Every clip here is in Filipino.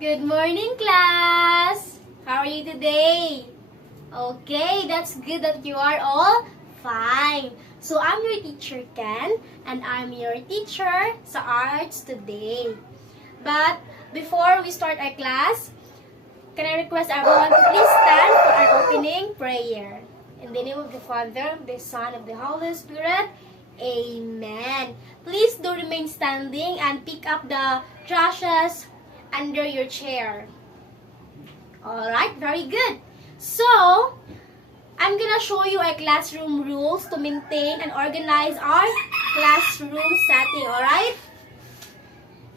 Good morning, class! How are you today? Okay, that's good that you are all fine. So, I'm your teacher, Ken, and I'm your teacher sa arts today. But, before we start our class, can I request everyone to please stand for our opening prayer? In the name of the Father, of the Son, of the Holy Spirit, Amen. Please do remain standing and pick up the trashes under your chair. Alright, very good. So, I'm gonna show you our classroom rules to maintain and organize our classroom setting, alright?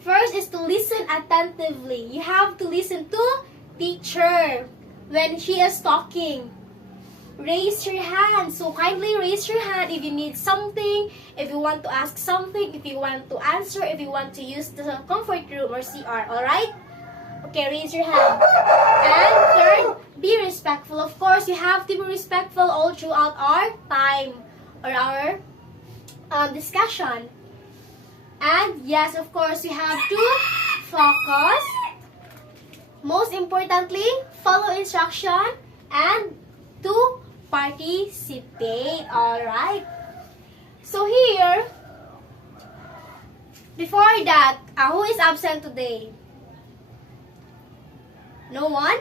First is to listen attentively. You have to listen to teacher when she is talking. Raise your hand. So kindly raise your hand if you need something, if you want to ask something, if you want to answer, if you want to use the comfort room or CR, alright? Okay, raise your hand. And third, be respectful. Of course, you have to be respectful all throughout our time or our discussion. And yes, of course, you have to focus. Most importantly, follow instruction and to participate. Alright. So here, before that, who is absent today? No one?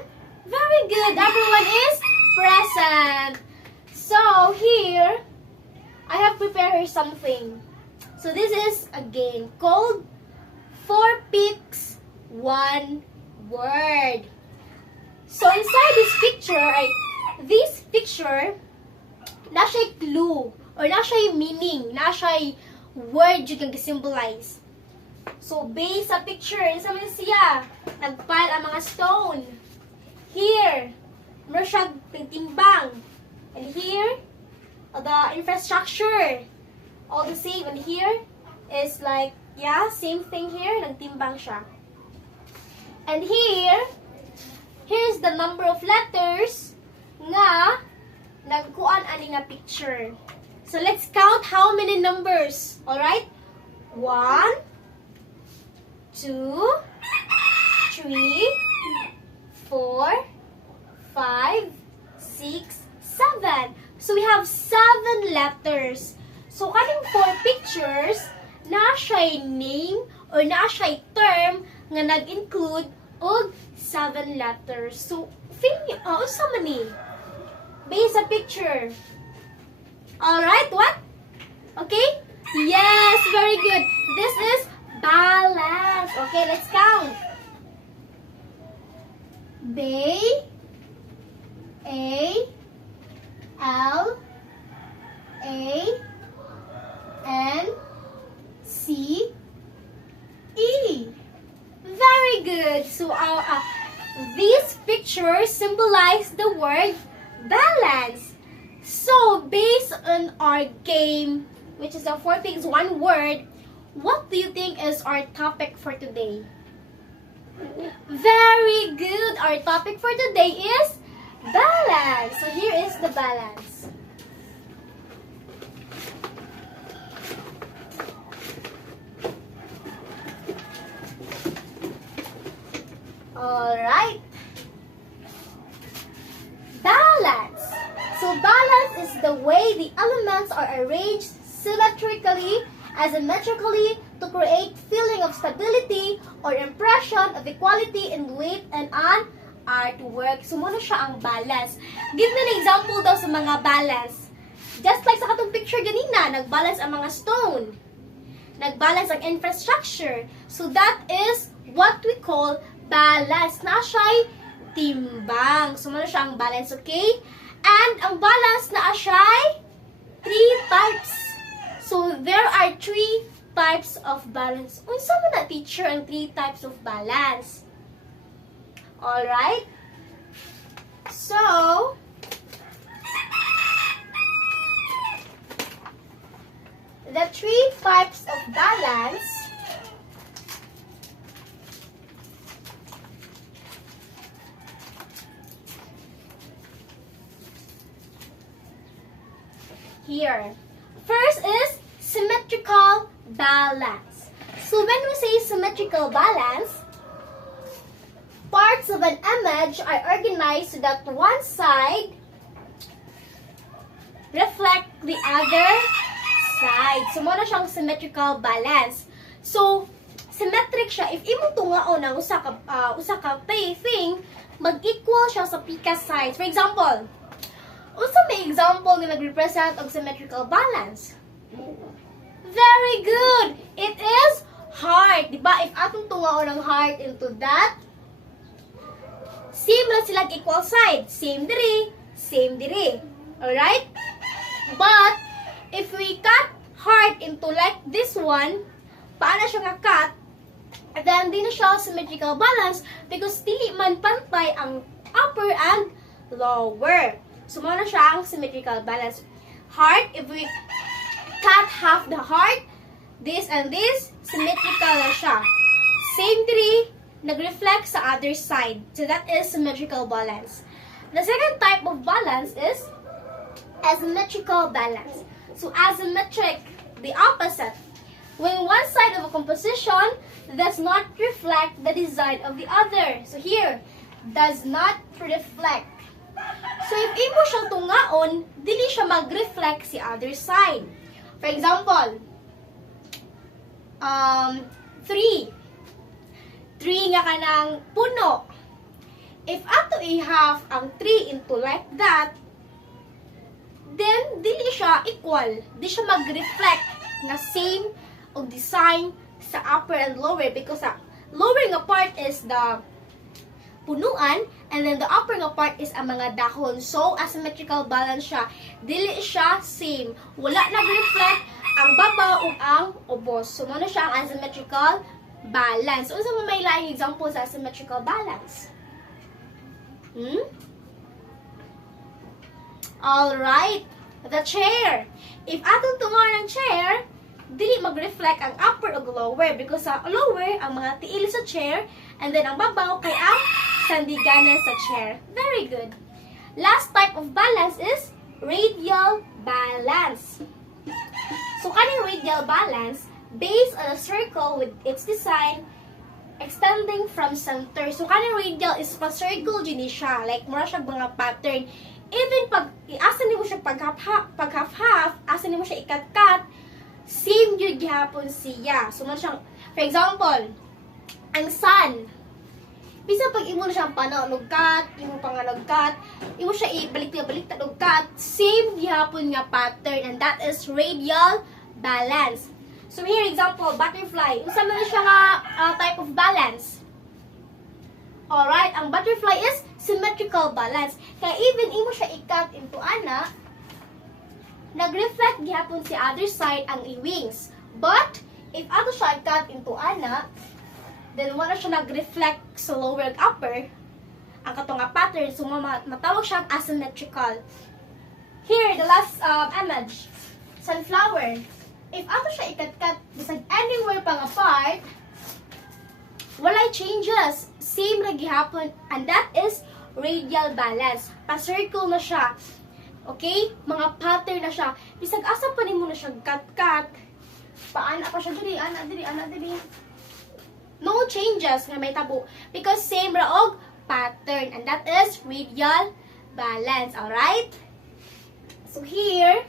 Very good. Everyone is present. So here, I have prepared here something. So this is a game called 4 Picks 1 Word. So inside this picture, na siya'y clue or na siya'y meaning, na siya'y word yung nag-symbolize. So based sa picture, isa man siya, nagpile ang mga stone. Here, meron siya timbang. And here, the infrastructure, all the same. And here is like, yeah, same thing here, nagtimbang siya. And here's the number of letters nga nagkuan ani nga picture. So let's count how many numbers. Alright? 1, 2, 3, 4, 5, 6, 7. So we have 7 letters. So kaning 4 pictures, na siya'y name or na siya'y term nga nag-include og 7 letters. So, unsa man ni? Based sa picture. Alright, what? Okay? Yes, very good. This is balance. Okay, let's count. B, A, L, A, N, C, E. Very good. So, these pictures symbolize the word balance. So, based on our game, which is the 4 Picks 1 Word, what do you think is our topic for today? Very good. Our topic for today is balance. So, here is the balance. Alright. Balance. So balance is the way the elements are arranged symmetrically and symmetrically to create feeling of stability or impression of equality in weight and an artwork. So muna siya ang balance. Give me an example daw sa mga balance. Just like sa katong picture ganina, nagbalance ang mga stone. Nagbalance ang infrastructure. So that is what we call balance. Na siya'y timbang. So, ano siya ang balance, okay? And ang balance na siya'y 3 types. So, there are 3 types of balance. Unsa man na, teacher, ang 3 types of balance? Alright? So, the 3 types of balance here. First is symmetrical balance. So when we say symmetrical balance, parts of an image are organized so that one side reflect the other side. So, muna siyang symmetrical balance. So, symmetric siya. If imong tungaon ang usa ka thing, mag-equal siya sa pika sides. For example, unsa may example nga nag-represent og symmetrical balance? Very good! It is heart. Diba? If atong tungaon ang heart into that, same lang silang equal side. Same diri, same diri. Alright? But, if we cut heart into like this one, paano siya nga cut? Then, di na siya symmetrical balance because dili man pantay ang upper and lower. So, muna siya ang symmetrical balance. Heart, if we cut half the heart, this and this, symmetrical na siya. Same three, nag-reflect sa other side. So, that is symmetrical balance. The second type of balance is asymmetrical balance. So, asymmetric, the opposite. When one side of a composition does not reflect the design of the other. So, here, does not reflect. So, if imo siyang tungaon, dili siya mag-reflect si other side. For example, 3. 3 nga kanang puno. If ato i-half ang 3 into like that, then dili siya equal. Di siya mag-reflect na same o design sa upper and lower because sa lower nga part is the punuan and then the upper nga part is ang mga dahon. So, asymmetrical balance siya. Dili siya same. Wala nag-reflect ang baba o ang ubos. So, muna siya ang asymmetrical balance. So, unsa mo may laing example sa asymmetrical balance? Alright. The chair. If atong tungaon ng chair, dili mag-reflect ang upper o lower because sa lower, ang mga tiil sa chair and then ang babaw kay ang sandiganan sa chair. Very good. Last type of balance is radial balance. So, kaning radial balance, based on a circle with its design extending from center. So, kaning radial is pa-circle din siya. Like, mura siya mga pattern. Even pag, asa ni mo siya pag-half-half, asa ni mo siya ikat-cut, same yun gihapon siya. So, mura siyang, for example, ang sun. Bisa pag imo na siyang panalugkat, imo pangalugkat, imo siya ibalik-balik og cut, same gihapon nga pattern, and that is radial balance. So here example, butterfly. Unsa man siya nga type of balance? Alright, ang butterfly is symmetrical balance. Kaya even imo siya i-cut into ana, nag-reflect gihapon si other side ang i-wings. But if ato siya i-cut into ana, then wala siya nag-reflect sa lower ug upper, ang katong nga pattern, so matawag siyang asymmetrical. Here, the last image, sunflower. If ato siya ikat-cut bisag anywhere pang apart, walay changes. Same ra gihapon, and that is radial balance. Pa-circle na siya. Okay? Mga pattern na siya. Bisag asa pa nimo na siya cut-cut. Paana pa siya diri, ana diri. No changes nga may tabo because same ra og pattern, and that is radial balance. Alright? So here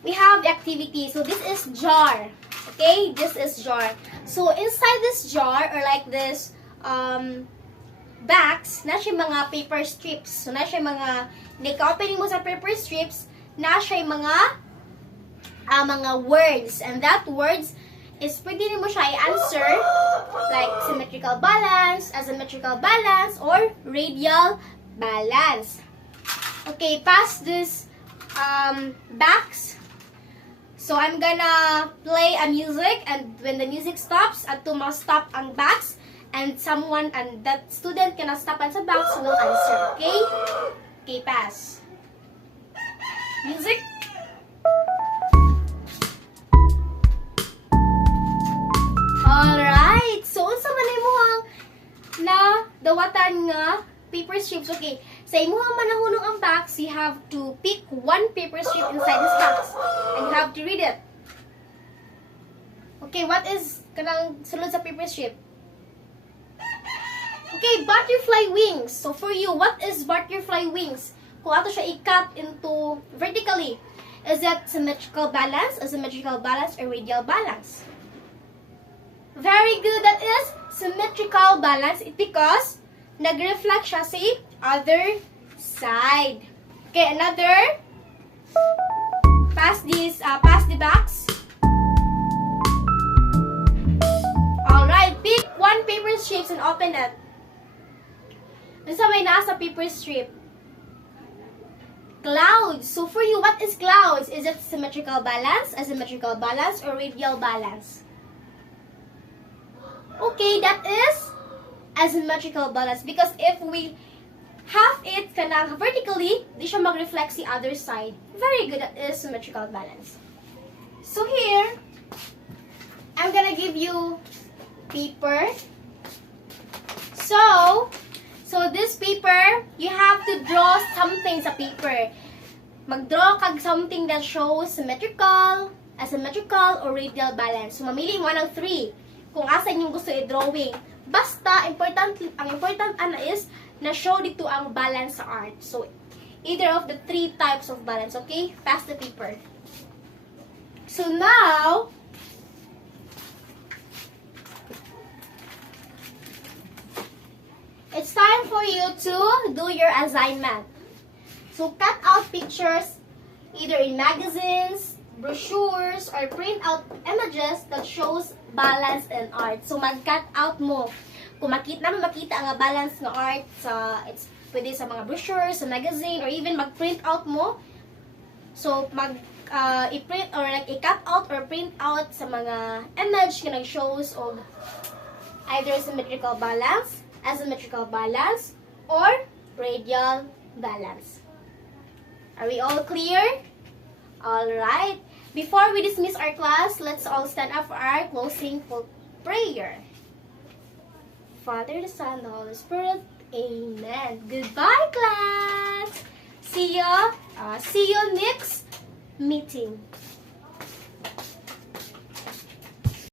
we have the activity. So this is jar. Okay? This is jar. So inside this jar or like this box, na siya mga paper strips. So na siya mga nika-opening mo sa paper strips, na siya mga words, and that words is pwede mo siya i-answer like symmetrical balance, asymmetrical balance, or radial balance. Okay, pass this box. So I'm gonna play a music, and when the music stops, ato must stop ang box, and that student cannot stop on the box will answer. Okay? Okay, pass. Music. Alright. So, unsa man imuhang na dawatan nga paper strips. Okay. Sa imuhang manahunong ang box, you have to pick one paper strip inside this box. And you have to read it. Okay, what is kanang sulod sa paper strip? Okay, butterfly wings. So for you, what is butterfly wings? Kung ato siya i-cut into vertically, is that symmetrical balance, asymmetrical balance, or radial balance? Very good. That is symmetrical balance because nag-reflect siya sa other side. Okay, another. Pass the box. Alright, pick one paper strip and open it. Ano sa may nasa paper strip? Clouds. So for you, what is clouds? Is it symmetrical balance, asymmetrical balance, or radial balance? Okay, that is asymmetrical balance because if we have it kanang vertically, di siya mag-reflect the other side. Very good. That is symmetrical balance. So here, I'm gonna give you paper. So this paper, you have to draw something sa paper. Mag-draw kag something that shows symmetrical, asymmetrical, or radial balance. So mamili mo ng 3 kung asan yung gusto i-drawing. Basta, ang important is na show dito ang balance sa art. So, either of the 3 types of balance, okay? Pass the paper. So now, it's time for you to do your assignment. So, cut out pictures either in magazines, brochures, or print out images that shows balance in art. So, mag-cut out mo. Kung makita ang balance ng art, pwede sa mga brochures, sa magazine, or even mag-print out mo. So, i-print or like i-cut out or print out sa mga image na shows of either symmetrical balance, asymmetrical balance, or radial balance. Are we all clear? Alright. Before we dismiss our class, let's all stand up for our closing prayer. Father, the Son, the Holy Spirit. Amen. Goodbye, class. See you next meeting.